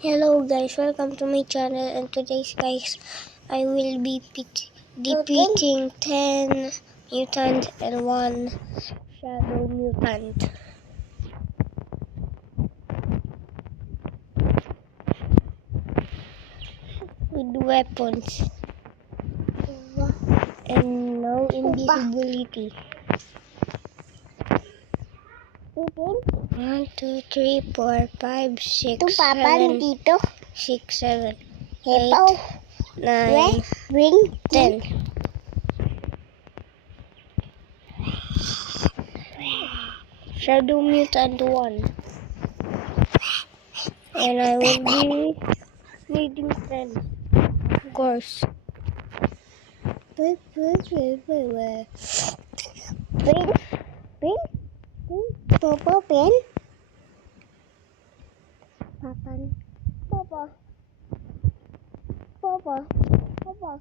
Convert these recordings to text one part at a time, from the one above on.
Hello guys, welcome to my channel, and today's guys, I will be defeating 10 mutants and 1 shadow mutant. With weapons and no invisibility. 1, 2, 3, 4, 5, 6, 7, 6, 7, 8, 9, 10. Shadow Mutant 1. And I will be needing friends, of course. Papa pen. Papan. Papa. Papa. Papa.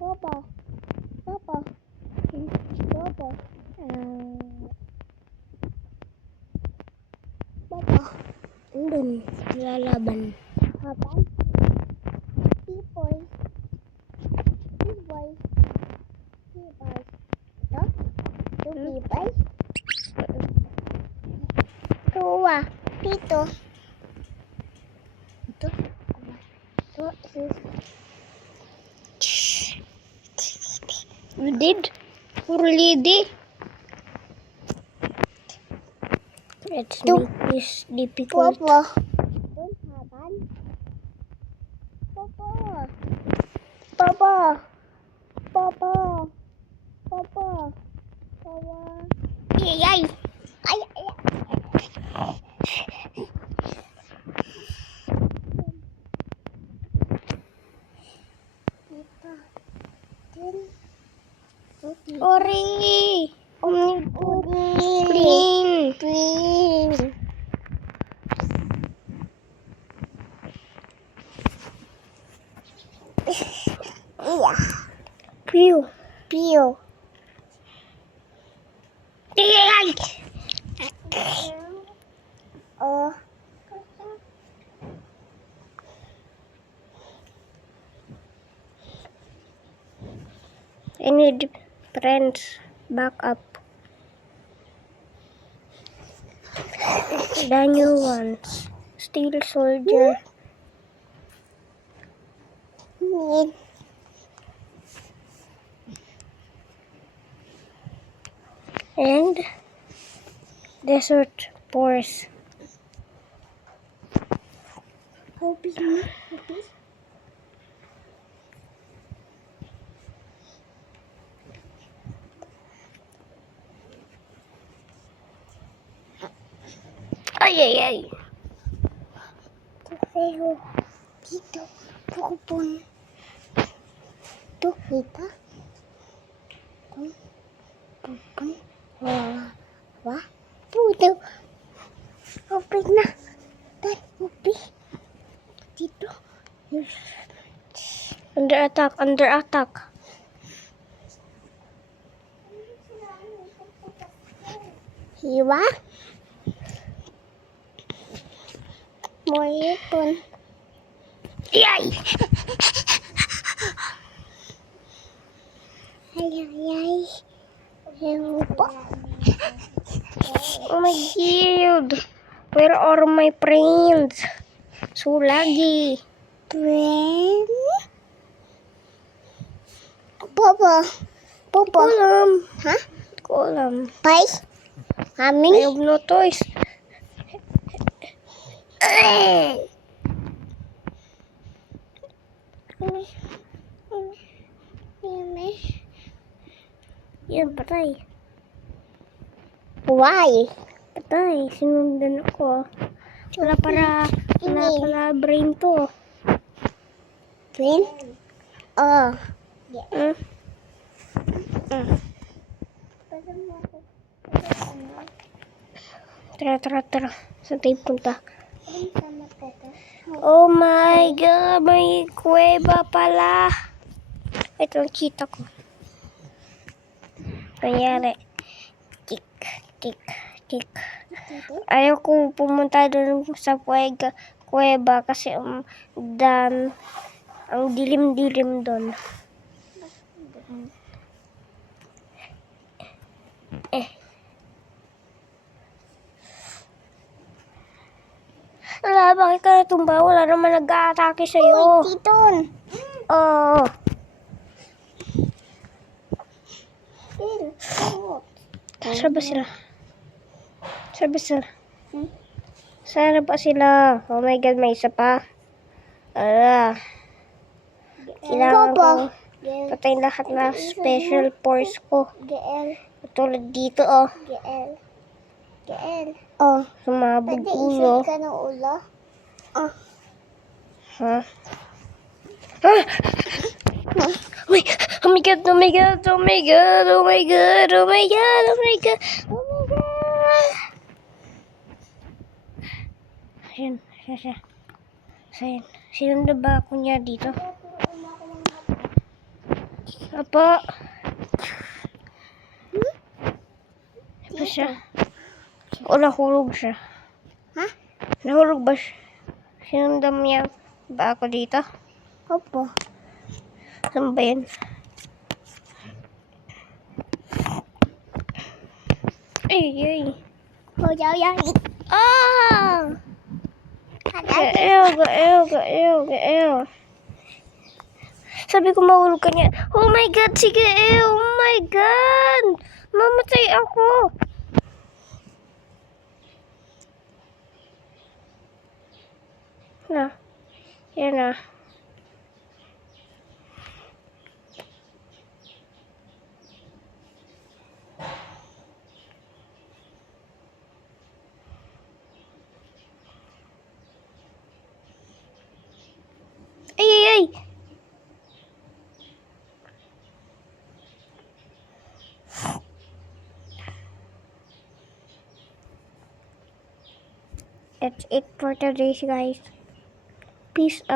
Papa. Papa. Papa. Papa. Andun, lalaban. Papan. Pipoy. Pipoy. Pipoy. Ito? Ito pipoy. Tuwa. Pito. Ito. You did? Really? Let's make this difficult. Papa. Papa. Papa. Papa. Papa. Papa. Ay. Ay. Ori. Green. Pew. Pew. I need friends back up. The new ones. Steel Soldier. And Desert Force. Ay. Pero dito, pukupon. Ito, kita. Pukupon. Wah. Puto. Open na. Open. Dito. Under attack. Hiwa. More pun. Yay! Ay. Oh my god. Where are my friends? So lagi. Friend? Papa. Kolam. Hah? Kolam. Toys? Amin? I have no toys. Yan, patay. Why? Patay, sinundan ako. Wala pala brain to. Brain? Oh. Tara. Saan tayo punta? Oh my god, may kuweba pala. Ito ang kita ko. Kanyari. Tik. Ayaw ko pumunta doon sa kuweba kasi ang dilim-dilim doon. Wala, bakit ka natumba? Wala naman nag-aatake sa'yo. Titon. Oo. Saan ba sila? Saan ba sila? Saan ba sila? Oh my God, may isa pa. Kailangan ko patayin lahat na special force ko. GL. Tulad dito, oh. GL. Oh, sumabog Pwede ulo. isip ka ng ulo? Ha? Ah! Uy! Oh my God! Oh my God! Oh my God! Oh my God! Oh my God! Oh my God! Oh my God! Ayan. Ayan. Sino na ba ako niya dito? Apa? Apa siya? O nahulog siya? Ha? Nahulog ba siya? Sinundam niya ba ako dito? Opo. Saan ba yun? Ay! Oh, yaw. Ah! Gaew. Sabi ko mahulog ka niya. Oh my God! Sige, oh my God! Mamatay ako! Na. Yan na. Ay! That's it for today, guys. Peace out.